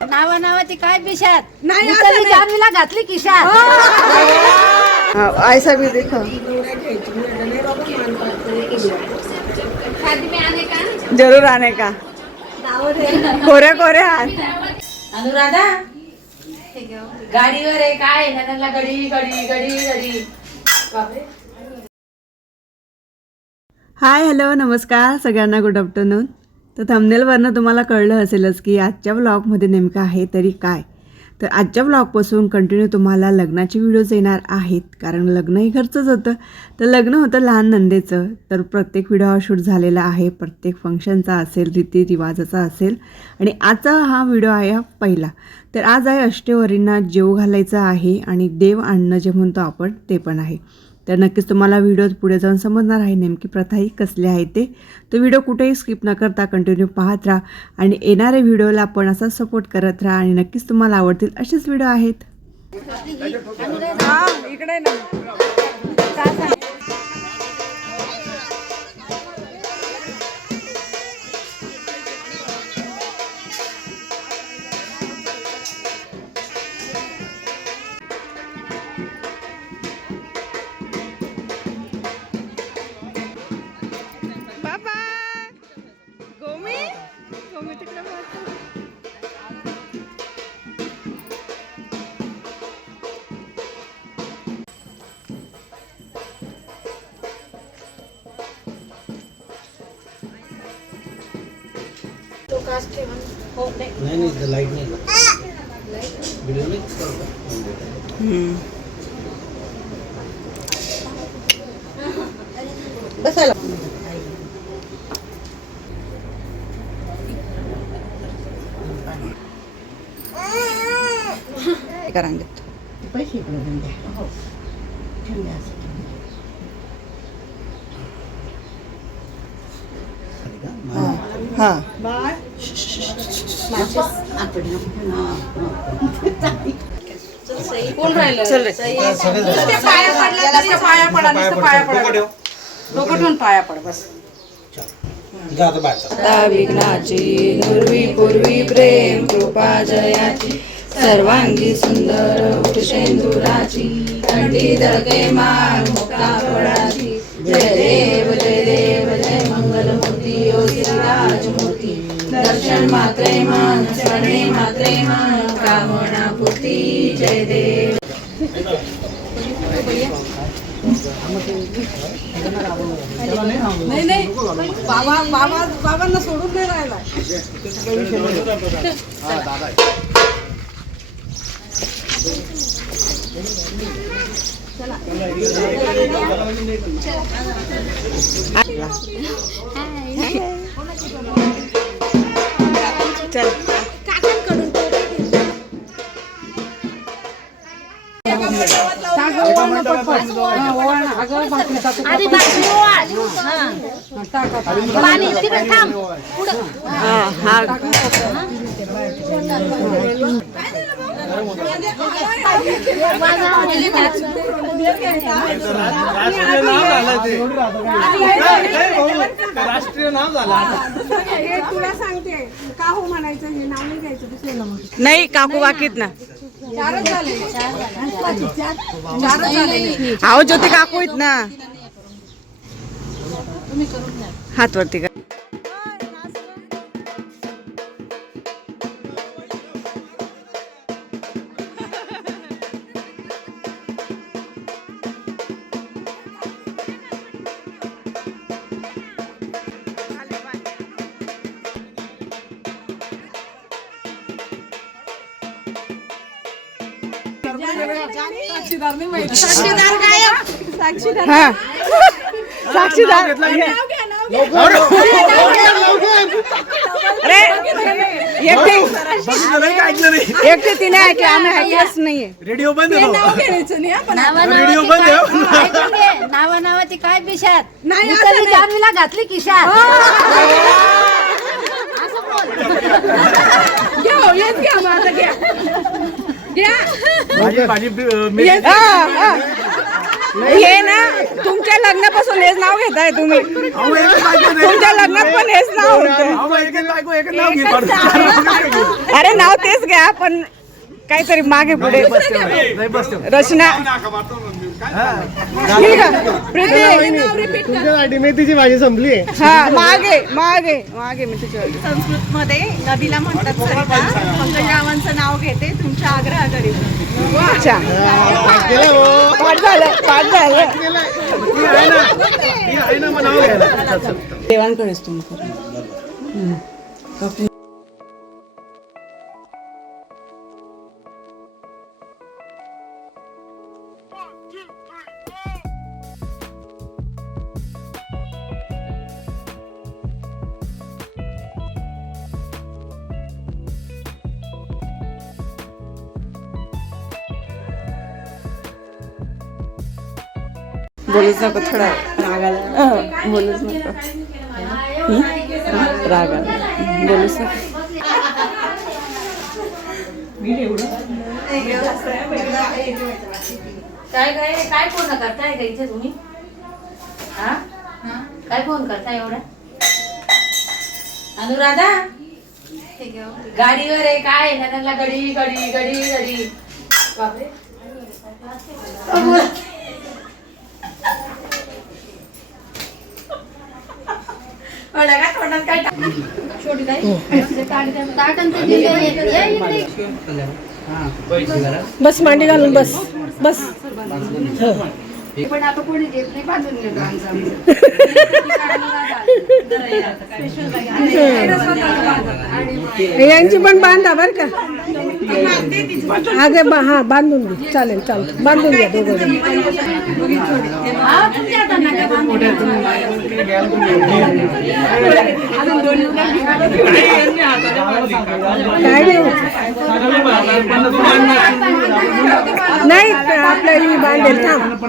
नावा नावाची काय पिशात? नाही, असं. जानवीला घातली किशात हाँ, ऐसा भी देखो. जरूर आने का? कोरे कोरे हाथ अनुराधा गाडीवर आहे काय आहे? ना त्यांना गडी गडी गडी गडी बापरे. हाय हॅलो नमस्कार. सगळ्यांना गुड आफ्टरनून तर थंबनेलवरनं तुम्हाला कळलं असेलच की आजच्या ब्लॉगमध्ये नेमकं आहे तरी काय. तर आजच्या ब्लॉगपासून कंटिन्यू तुम्हाला लग्नाचे व्हिडिओज येणार आहेत. कारण लग्न हे घरचंच होतं. तर लग्न होतं लहान नंदेचं. तर प्रत्येक व्हिडिओ हा शूट झालेला आहे. प्रत्येक फंक्शनचा असेल रीतिरिवाजाचा असेल. आणि आजचा हा व्हिडिओ आहे हा पहिला. तर आज आहे अष्टवरींना जेव घालायचं आहे. आणि देव आणणं जे म्हणतो आपण ते पण आहे. तर नक्कीच तुम्हाला व्हिडिओ पुढे जाऊन समजणार आहे नेमकी प्रथा ही कसली आहे ते. तर व्हिडिओ कुठेही स्किप न करता कंटिन्यू पाहत राहा आणि येणाऱ्या व्हिडिओला आपण असा सपोर्ट करत राहा आणि नक्कीच तुम्हाला आवडतील असेच व्हिडिओ आहेत. इकडे नाही नाही इथं लाइट नाही. व्हिडिओ नाही. हम्म. करांगे हा. कोण राहिलं चल रे पाया पडला. पाया पडा नुसतं पाया पडा डोकं ठेवून पाया पड बस विघ्नाची पूर्वी प्रेम कृपा जयाची सर्वांगी सुंदर उषेंदुराची थंडी दळके माळ मुक्ता फळाची जय देव जय देव जय मंगल मूर्ती योगी श्रीराजमूर्ती दर्शन मात्रे मान शरणे मात्रे मान कामना पूर्ती जय देव। नाही नाही बाबा बाबा बाबांना सोडून नाही राहिला. चल. पाणी तिकडे थांब हा हा राष्ट्रीय नाव झालं तुला सांगते काहू म्हणायचं हे नाव नाही घ्यायचं दुसरं मग नाही काकू बाकीत ना. चारच आहो ज्योती काकू आहेत ना. हात वरती साक्षीदार नाही माहिती साक्षीदार. गायब साक्षीदार हा साक्षीदार अरे एकटे एकटे तिने ऐकलं आम्ही ऐकलंच नाहीये. रेडिओ बंद हे नाव घ्यायचं नाही आपण नावा रेडिओ नावाची बंद घे. नावा नावाची काय पिशात? नाही, मी असं तरी नाही. जानवीला घातली किशात असं बोल. घ्या हो, घ्या मग आता घ्या घ्या. माझी माझी अं, मी- हेच हा, हा. हे ना तुमच्या लग्नापासून हेच नाव घेताय तुम्ही. अहो, एकच बायको रे. तुमच्या लग्नात पण हेच नाव होतं. अहो, एकच बायको एकच नाव घे. काढून. अरे नाव तेच घ्या पण काहीतरी मागे पुढे. रचना ठीक आहे. प्रीती तुमच्यासाठी मेथीची भाजी संपली आहे. हा मागे मागे मागे मी तुझ्या संस्कृतमध्ये नदीला म्हणतात सरिता. पंकजरावांचं नाव घेते तुमच्या आग्रहाकरी अच्छा. गेलं हो. पाठ झालं पाठ झालं. ती आहे ना ती आहे ना मग नाव घ्यायला चल, चल. देवांकडेच तुम्ही बोलूच नको थोडा बोलूच नको. राग आला बोलूच नको. काय काय काय फोन करताय का इथे तुम्ही? हा? काय फोन करताय एवढा? अनुराधा? गाडीवर आहे काय त्यांना गडी गडी गडी गडी बापरे एवढं काय तोंडात काय टाक- छोटी काय ताट आणि ते दिलेलं आहे. या इकडे. बस मांडी घालून बस. बस. पण आता कोणी देत नाही बांधून घेतो आमचं. यांची पण बांधा बर का. आगे बा हा बांधून घे चालेल चालेल बांधून घ्या दोघं हा, तुमच्या हातात नका बांधू. काय नाही होत. नाही आपल्या मी बांधेल थांब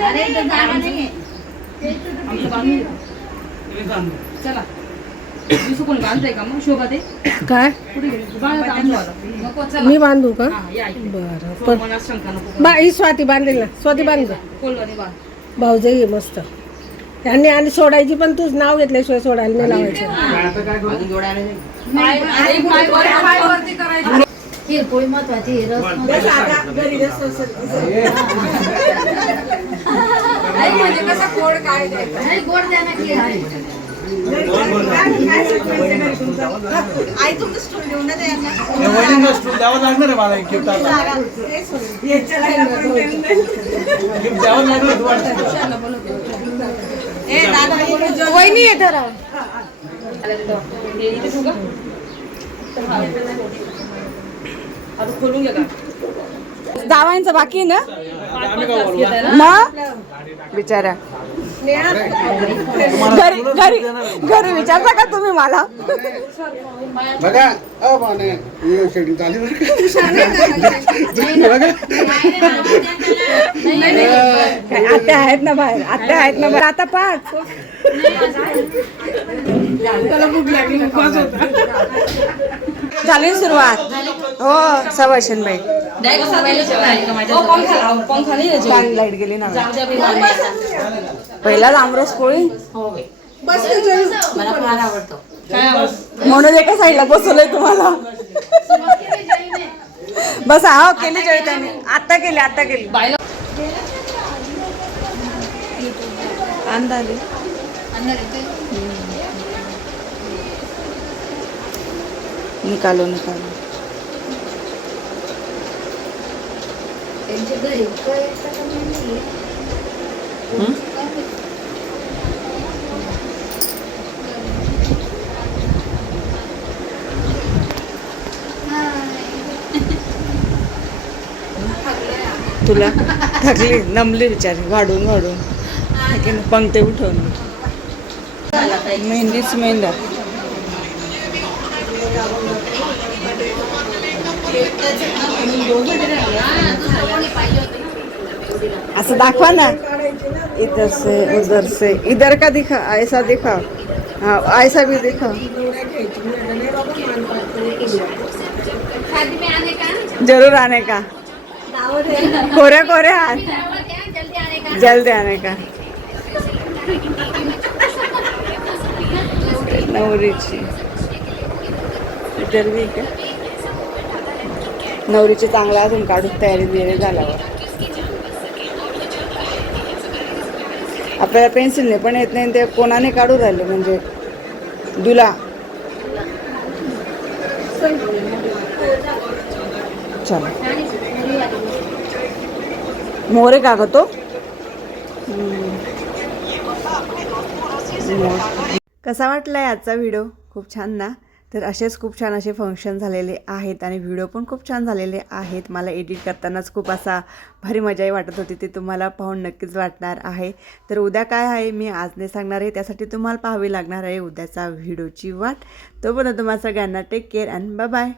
अरे इथं जागा नाहीये. चला दुसरं कोण बांधतंय का मग शोभा ते? काय? मी बांधू का? हा. बरं नको बा ही स्वाती बांधेल ना. स्वाती बांध. भाऊजाई मस्त. यांनी आणि सोडायची पण तूच नाव घेतल्याशिवाय सोडायला नाही लावायचं. किरकोळ महत्वाची म्हणजे कसं कोड काय. नाही गोड द्या ना खीर आहे. या वहिनींना स्टूल द्यावं लागणार आहे मला gift आता. द्यावं लागणार. वहिनी हे खोलून घ्या जावायचं बाकी आहे ना? मग बिचारा घरी घरी घरी विचारता का तुम्ही मला. बघा अ शेटिंग आत्या आहेत ना बाहेर आत्या आहेत ना बाहेर. आता पाच. झाली सुरुवात. हो सवाशन बाई. हो, पंखा लाव, पंखा नाही याच्यावर. लाइट गेली ना. पहिला आमरस पोळी? हो म्हणून एका साईडला बसवलंय तुम्हाला. बस हा केली जळी त्याने आता केली आता केली. बायला. अंदाजे. निकालो निकालो? तुला थकली नमली बिचारी वाढून वाढून? पंक्ती उठवून मेहंदीच मेहंदा. असं दाखवा ना. इधर से उधर से इधर का दिखा ऐसा दिखा. हाँ ऐसा भी दिखा. जरूर आने का. कोरे कोरे हाथ. जल्दी आने का जल्दी आने का. नवरीची. इतर बी का नवरीचे चांगला अजून काढून तयारी बियारी झाल्यावर. आपल्याला पेन्सिलने पण येत नाही ते कोणाने काढू राहिले? म्हणजे दुला. चला. मोरे का तो? कसा वाटलाय आजचा व्हिडिओ खूप छान ना? तर असेच खूप छान असे फंक्शन झालेले आहेत आणि व्हिडिओ पण खूप छान झालेले आहेत. मला एडिट करतानाच खूप असा भारी मजाही वाटत होती ते तुम्हाला पाहून नक्कीच वाटणार आहे. तर उद्या काय आहे मी आज नाही सांगणार आहे. त्यासाठी तुम्हाला पाहावी लागणार आहे उद्याचा व्हिडिओची वाट. तोपर्यंत तुम्हाला सगळ्यांना take care and bye bye